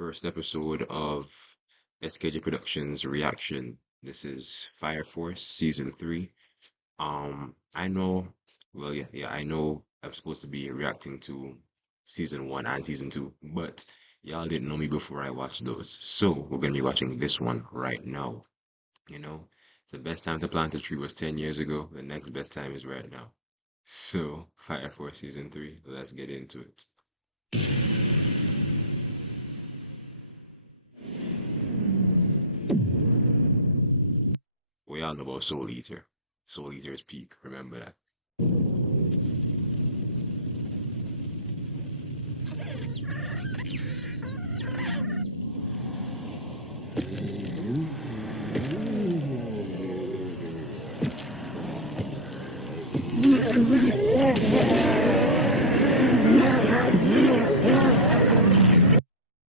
first episode of Skjproductions reaction. This is Fire Force season 3. I know, I know I'm supposed to be reacting to season 1 and season 2, but y'all didn't know me before I watched those. So we're gonna be watching this one right now. You know, the best time to plant a tree was 10 years ago. The next best time is right now. So, Fire Force season 3, let's get into it. We all know about Soul Eater. Soul Eater's peak, remember that.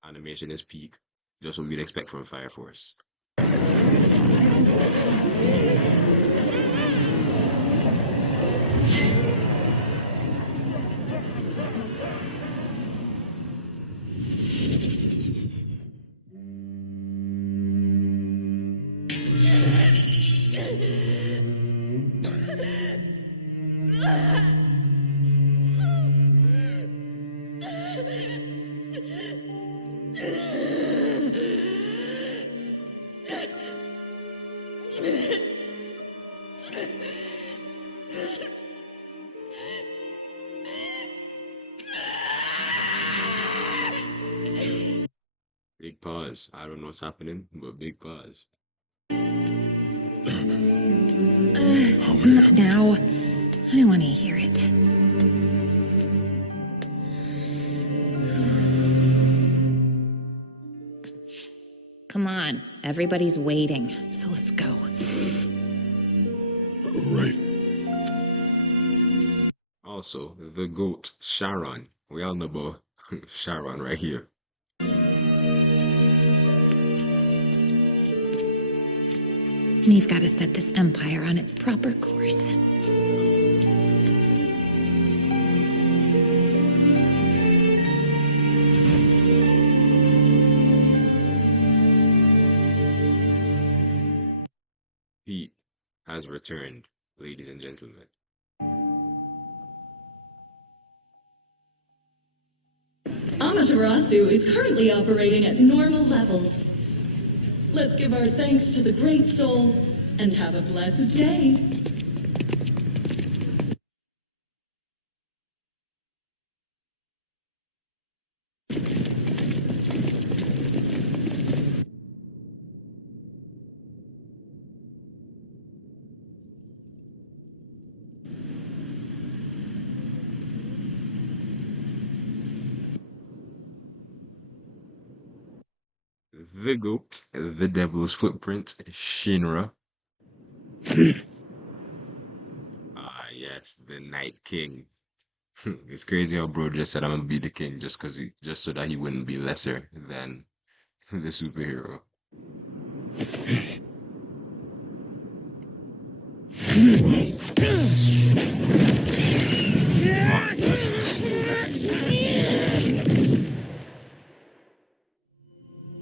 Animation is peak, just what we'd expect from Fire Force. Big pause. I don't know what's happening, but big pause. Not now. I don't want to hear it. Come on, everybody's waiting, so let's go. Right. Also, the GOAT, Sharon. We all know about Sharon right here. We've got to set this empire on its proper course. Pete has returned, ladies and gentlemen. Amaterasu is currently operating at normal levels. Let's give our thanks to the Great Soul and have a blessed day. The GOAT, the Devil's Footprint, Shinra. Yes, the Night King. It's crazy how bro just said I'm gonna be the king just so that he wouldn't be lesser than the superhero.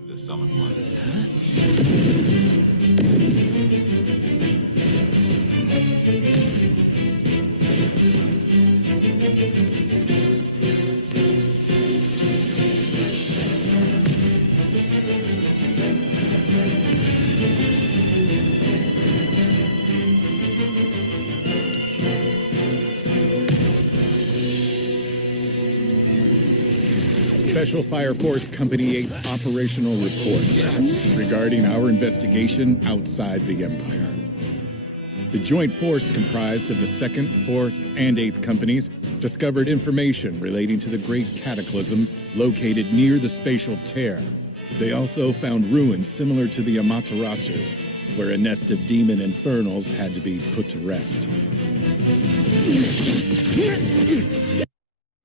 The summon one. Special Fire Force Company 8's operational report Yes. regarding our investigation outside the Empire. The joint force comprised of the 2nd, 4th, and 8th companies discovered information relating to the Great Cataclysm located near the spatial tear. They also found ruins similar to the Amaterasu, where a nest of demon infernals had to be put to rest.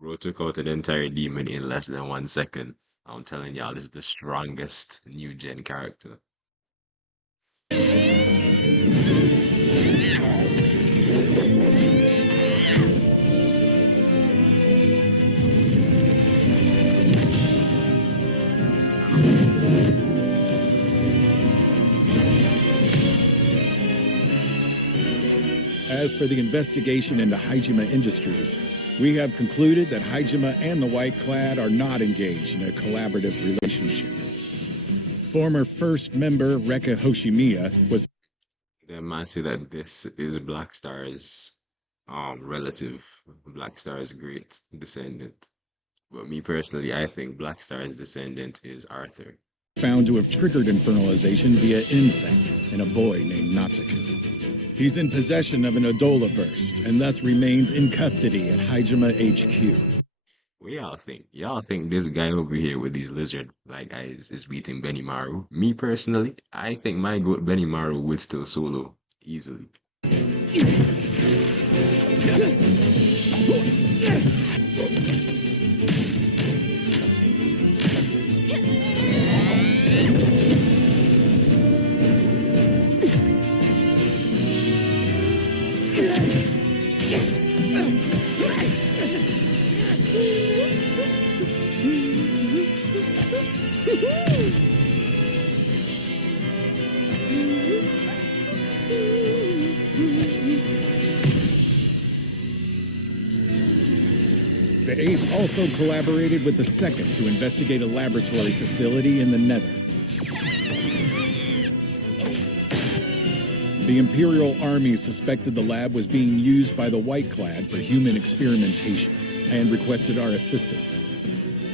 Bro took out an entire demon in less than 1 second. I'm telling y'all, this is the strongest new gen character. as for the investigation into Hajima Industries, we have concluded that Hajima and the White Clad are not engaged in a collaborative relationship. Former first member Reka Hoshimiya was... The man say that this is Black Star's relative. Black Star's great descendant. But me personally, I think Black Star's descendant is Arthur. found to have triggered infernalization via insect in a boy named Natsuku. He's in possession of an Adola burst and thus remains in custody at Hajima HQ. What y'all think? Y'all think this guy over here with these lizard-like eyes is beating Benimaru? Me personally, I think my goat Benimaru would still solo easily. The 8th also collaborated with the 2nd to investigate a laboratory facility in the Nether. The Imperial Army suspected the lab was being used by the White Clad for human experimentation and requested our assistance.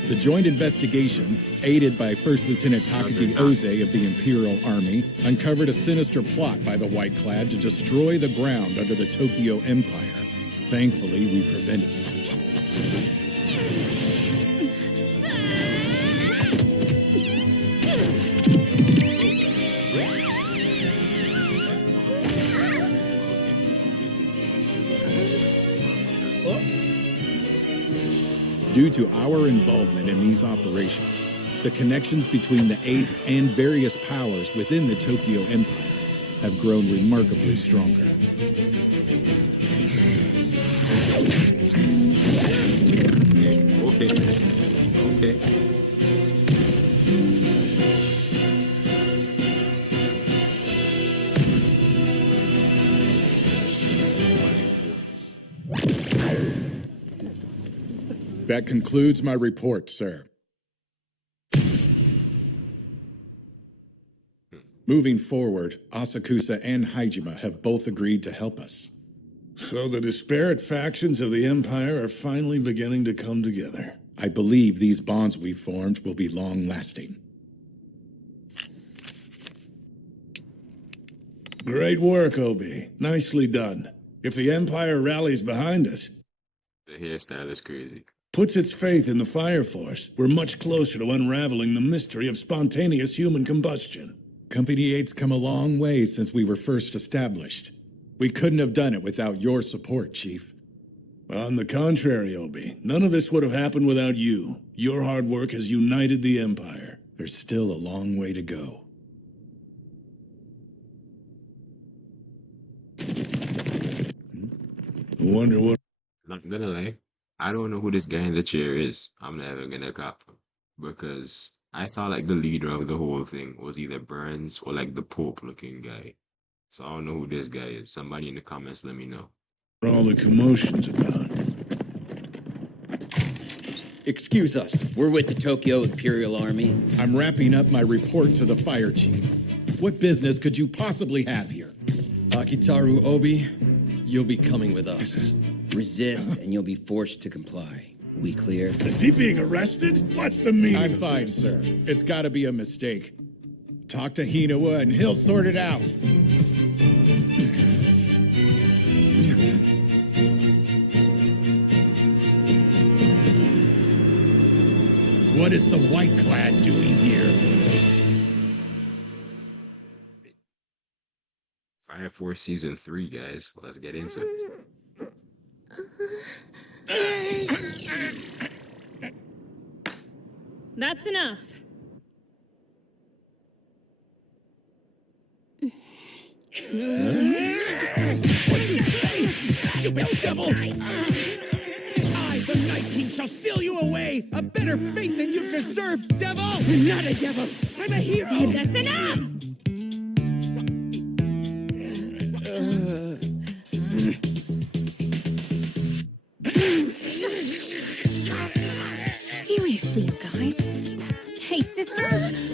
The joint investigation, aided by First Lieutenant Takagi Oze of the Imperial Army, uncovered a sinister plot by the White Clad to destroy the ground under the Tokyo Empire. Thankfully, we prevented it. Due to our involvement in these operations, the connections between the 8th and various powers within the Tokyo Empire have grown remarkably stronger. Okay. That concludes my report, sir. Moving forward, Asakusa and Hajima have both agreed to help us. So the disparate factions of the Empire are finally beginning to come together. I believe these bonds we've formed will be long-lasting. Great work, Obi. Nicely done. If the Empire rallies behind us, The hairstyle is crazy. puts its faith in the Fire Force, we're much closer to unraveling the mystery of spontaneous human combustion. Company 8's come a long way since we were first established. We couldn't have done it without your support, Chief. On the contrary, Obi, none of this would have happened without you. Your hard work has united the Empire. There's still a long way to go. I wonder what... Not gonna lie, I don't know who this guy in the chair is. I'm never gonna cop him. Because I thought like the leader of the whole thing was either Burns or like the Pope looking guy. So I don't know who this guy is. Somebody in the comments let me know. all the commotion's about. Excuse us, we're with the Tokyo Imperial Army. I'm wrapping up my report to the Fire Chief. What business could you possibly have here? Akitaru Obi, you'll be coming with us. Resist and you'll be forced to comply. We clear? Is he being arrested? What's the meaning I'm of fine, this? sir. It's gotta be a mistake. Talk to Hinawa and he'll sort it out. What is the White Clad doing here? Fire Force Season 3, guys. Let's get into it. That's enough. Stupid devil! I, the Night King, shall seal you away! A better fate than you deserve, devil! I'm not a devil! I'm a hero! Sid, that's enough! Hey, sister!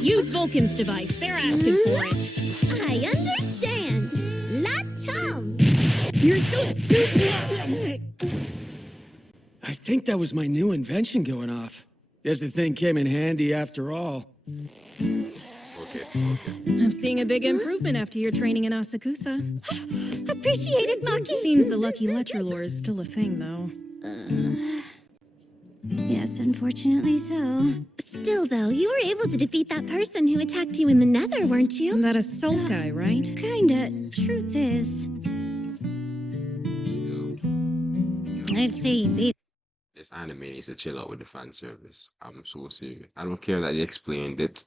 Use Vulcan's device. They're asking for it. I understand. La Tom. You're so stupid! I think that was my new invention going off. Guess the thing came in handy after all. Okay. I'm seeing a big improvement after your training in Asakusa. Appreciate it, Maki. Seems the Lucky Lecher lore is still a thing, though. Yes, unfortunately so. Still, though, you were able to defeat that person who attacked you in the Nether, weren't you? That assault guy, right? Kinda. Truth is, I'd say you beat. This anime needs to chill out with the fan service. I'm so serious. I don't care that they explained it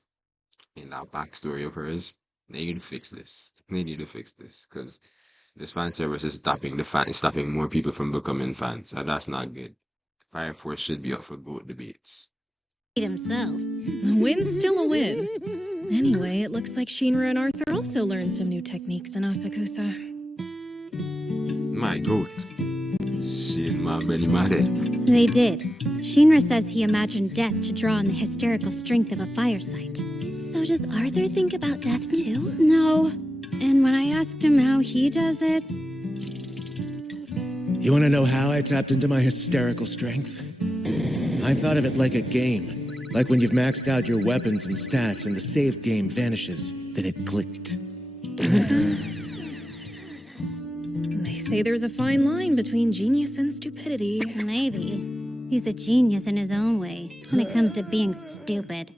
in that backstory of hers. They need to fix this. They need to fix this because this fan service is stopping more people from becoming fans. And that's not good. Fire Force should be up for GOAT debates. Himself. A win's still a win. Anyway, it looks like Shinra and Arthur also learned some new techniques in Asakusa. My GOAT. Shit, my belly, my head. They did. Shinra says he imagined death to draw on the hysterical strength of a fire site. So does Arthur think about death too? No. And when I asked him how he does it... You want to know how I tapped into my hysterical strength? I thought of it like a game. Like when you've maxed out your weapons and stats and the save game vanishes, then it clicked. They say there's a fine line between genius and stupidity. Maybe. He's a genius in his own way when it comes to being stupid.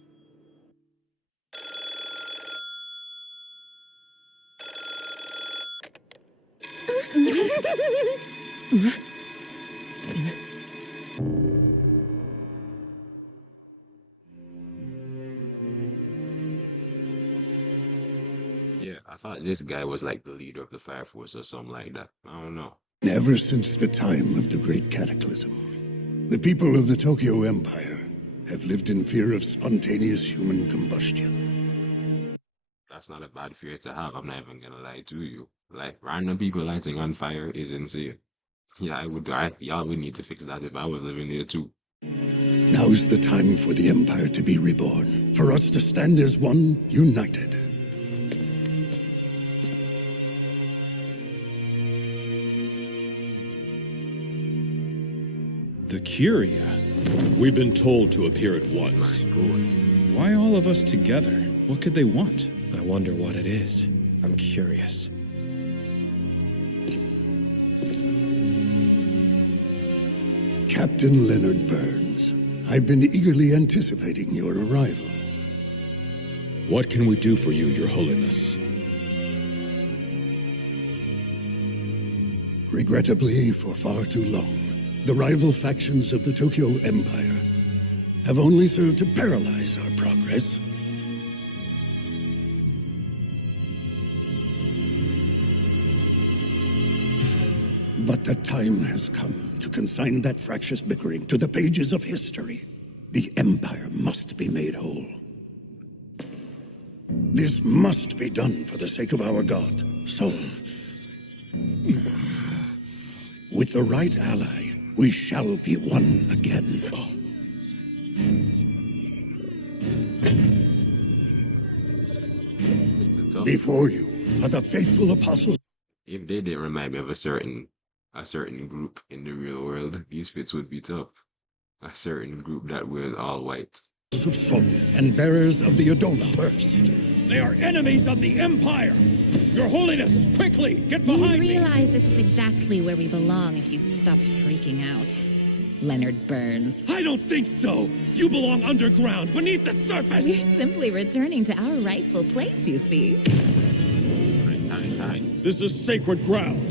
Yeah, I thought this guy was like the leader of the Fire Force or something like that. I don't know. Ever since the time of the Great Cataclysm, the people of the Tokyo Empire have lived in fear of spontaneous human combustion. That's not a bad fear to have. I'm not even gonna lie to you. Like, random people lighting on fire is insane. Yeah, y'all would need to fix that if I was living there too. Now's the time for the Empire to be reborn. For us to stand as one, united. The Curia? We've been told to appear at once. Why all of us together? What could they want? I wonder what it is. I'm curious. Captain Leonard Burns, I've been eagerly anticipating your arrival. What can we do for you, Your Holiness? Regrettably, for far too long, the rival factions of the Tokyo Empire have only served to paralyze our progress. But the time has come to consign that fractious bickering to the pages of history. The Empire must be made whole. This must be done for the sake of our God. So, with the right ally, we shall be one again. Before you are the faithful apostles. If they didn't remind me of a certain group in the real world, these fits would be tough. A certain group that wears all white. Of Sol and bearers of the Adola first. They are enemies of the Empire! Your Holiness, quickly, get behind me! You realize this is exactly where we belong if you'd stop freaking out. Leonard Burns. I don't think so! You belong underground, beneath the surface! We're simply returning to our rightful place, you see. This is sacred ground.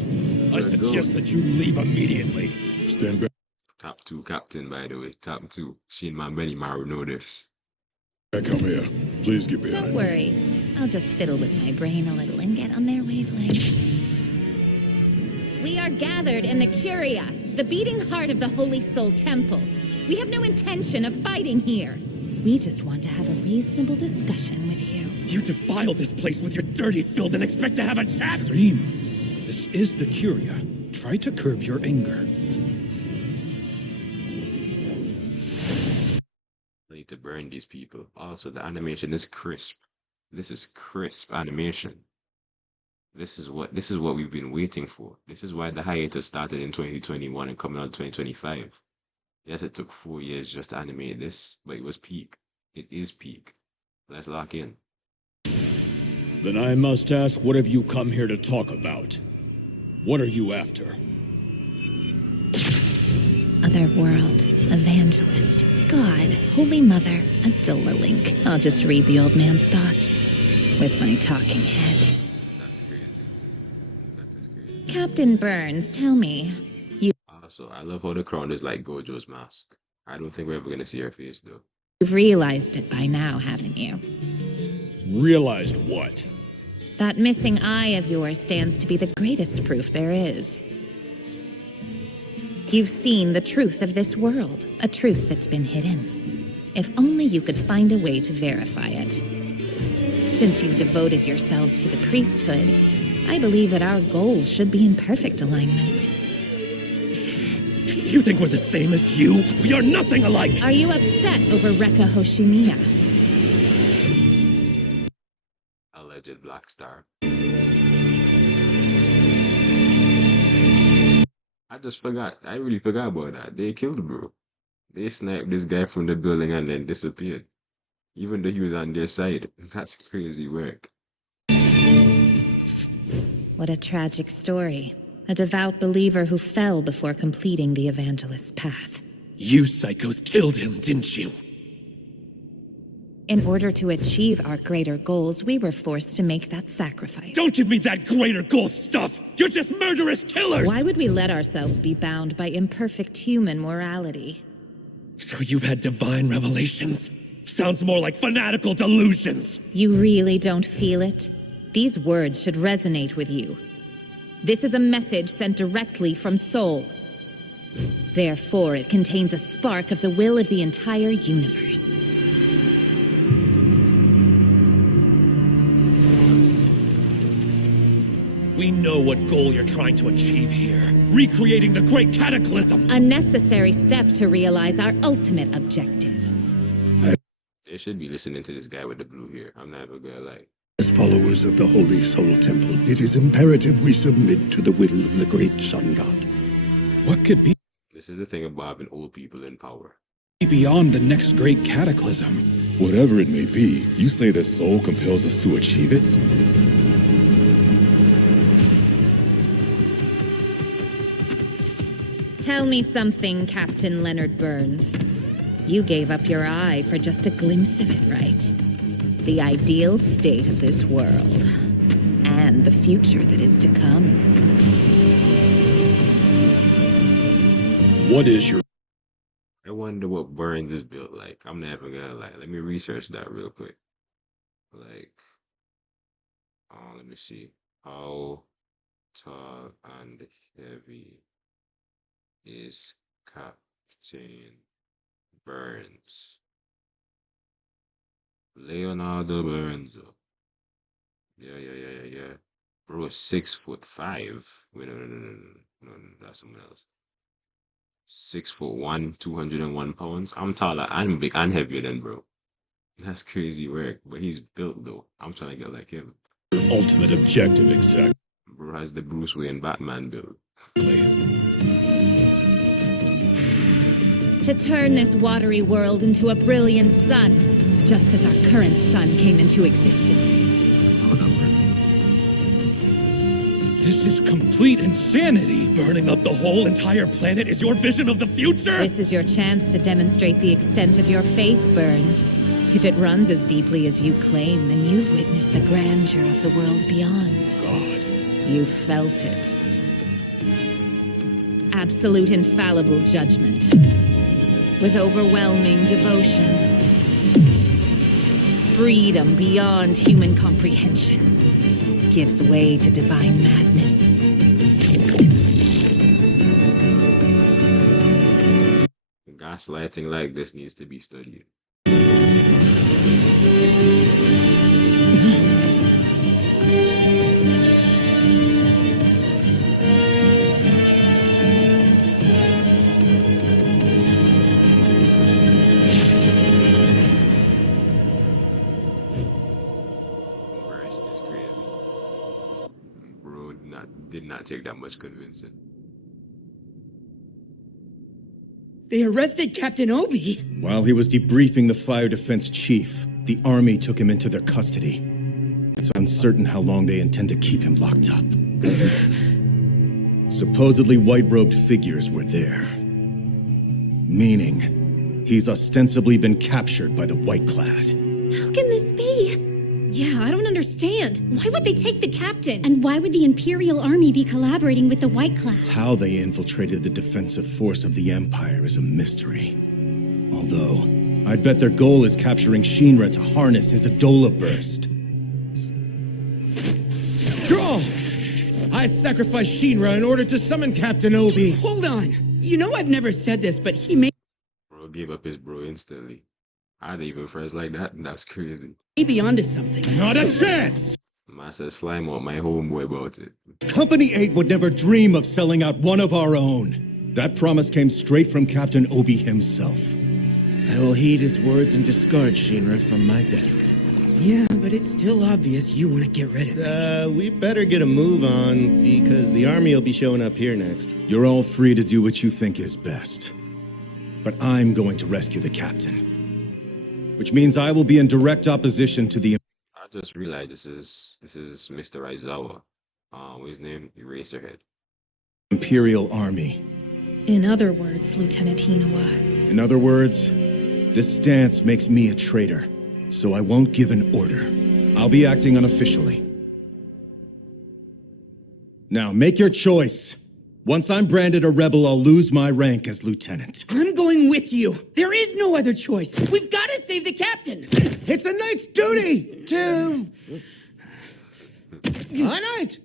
I suggest that you leave immediately. Stand back. Top 2 captain, by the way. Top 2. She and my Benny Maru know this. Come here. Please get behind Don't worry. I'll just fiddle with my brain a little and get on their wavelength. We are gathered in the Curia, the beating heart of the Holy Soul Temple. We have no intention of fighting here. We just want to have a reasonable discussion with you. You defile this place with your dirty filth and expect to have a chat? Dream. This is the Curia. Try to curb your anger. I need to burn these people. Also, the animation is crisp. This is crisp animation. This is what we've been waiting for. This is why the hiatus started in 2021 and coming out in 2025. Yes, it took 4 years just to animate this, but it was peak. It is peak. Let's lock in. Then I must ask, what have you come here to talk about? What are you after? Otherworld, Evangelist, God, Holy Mother, a Link. I'll just read the old man's thoughts with my talking head. That's crazy. That is crazy. Captain Burns, tell me. Also, I love how the crown is like Gojo's mask. I don't think we're ever gonna see her face though. You've realized it by now, haven't you? Realized what? That missing eye of yours stands to be the greatest proof there is. You've seen the truth of this world, a truth that's been hidden. If only you could find a way to verify it. Since you've devoted yourselves to the priesthood, I believe that our goals should be in perfect alignment. You think we're the same as you? We are nothing alike! Are you upset over Rekka Hoshimiya? Alleged Black Star. I just forgot. I really forgot about that. They killed bro. They sniped this guy from the building and then disappeared. Even though he was on their side. That's crazy work. What a tragic story. A devout believer who fell before completing the evangelist's path. You psychos killed him, didn't you? In order to achieve our greater goals, we were forced to make that sacrifice. Don't give me that greater goal stuff! You're just murderous killers! Why would we let ourselves be bound by imperfect human morality? So you've had divine revelations? Sounds more like fanatical delusions! You really don't feel it? These words should resonate with you. This is a message sent directly from Soul. Therefore, it contains a spark of the will of the entire universe. We know what goal you're trying to achieve here. Recreating the Great Cataclysm! A necessary step to realize our ultimate objective. They should be listening to this guy with the blue hair. I'm never gonna lie. As followers of the Holy Soul Temple, it is imperative we submit to the will of the great Sun God. What could be This is the thing about having old people in power. beyond the next great cataclysm? Whatever it may be, you say the soul compels us to achieve it? Tell me something, Captain Leonard Burns. You gave up your eye for just a glimpse of it, right? The ideal state of this world. And the future that is to come. What is your... I wonder what Burns is built like. I'm never gonna lie. Let me research that real quick. Like, let me see. How tall and heavy is Captain Burns? Leonardo Burns. Yeah. Bro is 6'5". Wait, no, that's someone else. 6'1", 201 pounds. I'm taller and big and heavier than bro. That's crazy work, but he's built though. I'm trying to get like him. Your ultimate objective, exactly. Bro has the Bruce Wayne Batman build. To turn this watery world into a brilliant sun, just as our current sun came into existence. This is complete insanity! Burning up the whole entire planet is your vision of the future?! This is your chance to demonstrate the extent of your faith, Burns. If it runs as deeply as you claim, then you've witnessed the grandeur of the world beyond. God. You felt it. Absolute infallible judgment. With overwhelming devotion. Freedom beyond human comprehension. Gives way to divine madness. Gaslighting like this needs to be studied. did not take that much convincing. They arrested Captain Obi. While he was debriefing the fire defense chief, the army took him into their custody. It's uncertain how long they intend to keep him locked up. Supposedly white-robed figures were there. Meaning, he's ostensibly been captured by the White-Clad. How can this be? Yeah, I don't understand. Why would they take the captain? And why would the Imperial Army be collaborating with the White-Clad? How they infiltrated the defensive force of the Empire is a mystery. Although, I'd bet their goal is capturing Shinra to harness his Adola burst. Draw! I sacrificed Shinra in order to summon Captain Obi. Hold on. You know I've never said this, but he may Gave up his bro instantly. I'd even friends like that. That's crazy. be onto something. Not a chance! I said slime on my homeboy about it. Company 8 would never dream of selling out one of our own. That promise came straight from Captain Obi himself. I will heed his words and discard Shinra from my deck. Yeah, but it's still obvious you want to get rid of it. We better get a move on, because the army will be showing up here next. You're all free to do what you think is best. But I'm going to rescue the captain. Which means I will be in direct opposition to the... I just realized this is Mr. Aizawa. What's his name? Eraserhead. Imperial Army. In other words, Lieutenant Hinawa. In other words, this stance makes me a traitor, so I won't give an order. I'll be acting unofficially. Now, make your choice. Once I'm branded a rebel, I'll lose my rank as lieutenant. I'm going with you. There is no other choice. We've got to save the captain. It's a knight's duty to... A knight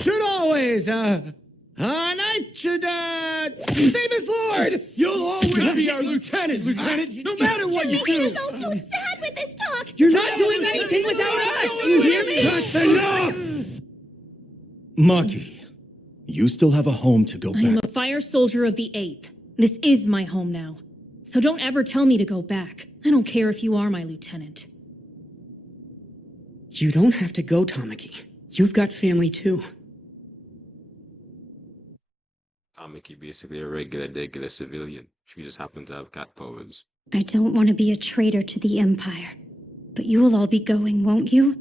should always, a knight should, save his lord. You'll always be our lieutenant, no matter what you do. You're making us all so sad with this talk. You're not doing anything without us. You hear me? That's enough. Maki, you still have a home to go I am back. a fire soldier of the 8th. This is my home now. So don't ever tell me to go back. I don't care if you are my lieutenant. You don't have to go, Tamaki. You've got family too. Tamaki basically a regular civilian. She just happened to have cat powers. I don't want to be a traitor to the Empire. But you will all be going, won't you?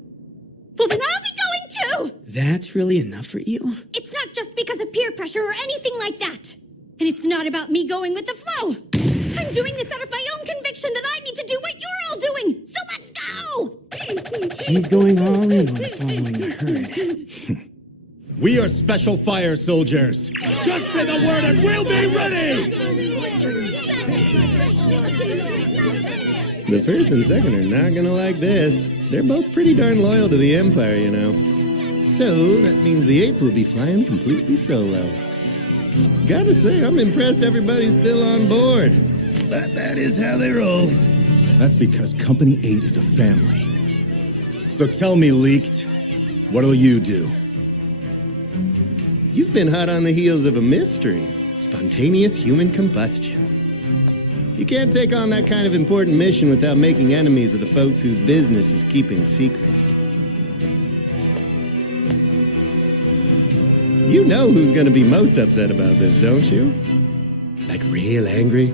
Well, then I'll be going too! That's really enough for you? It's not just because of peer pressure or anything like that. And it's not about me going with the flow. I'm doing this out of my own conviction that I need to do what you're all doing. So let's go! She's going all in on following the herd. We are special fire soldiers. Just say the word and we'll be ready! The first and second are not gonna like this. They're both pretty darn loyal to the Empire, you know. So, that means the 8th will be flying completely solo. Gotta say, I'm impressed everybody's still on board. But that is how they roll. That's because Company 8 is a family. So tell me, Leaked, what'll you do? You've been hot on the heels of a mystery. Spontaneous human combustion. You can't take on that kind of important mission without making enemies of the folks whose business is keeping secrets. You know who's gonna be most upset about this, don't you? Like real angry?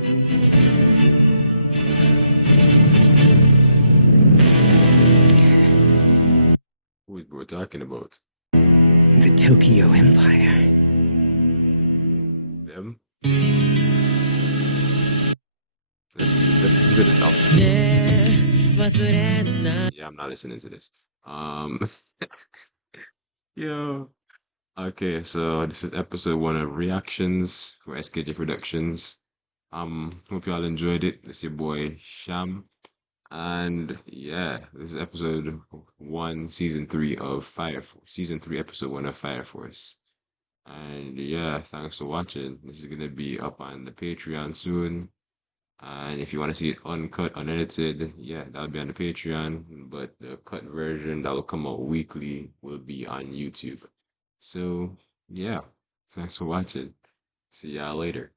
Who is bro talking about? The Tokyo Empire. Them? Let's do this album. Yeah, I'm not listening to this. Yo. Okay, so this is episode 1 of Reactions for Skjproductions. Hope y'all enjoyed it. It's your boy Sham. And yeah, this is episode 1, season 3 of Fire Force. Season 3, episode 1 of Fire Force. And yeah, thanks for watching. This is gonna be up on the Patreon soon. And if you want to see it uncut, unedited, yeah, that'll be on the Patreon. But the cut version that will come out weekly will be on YouTube. So, yeah, thanks for watching. See y'all later.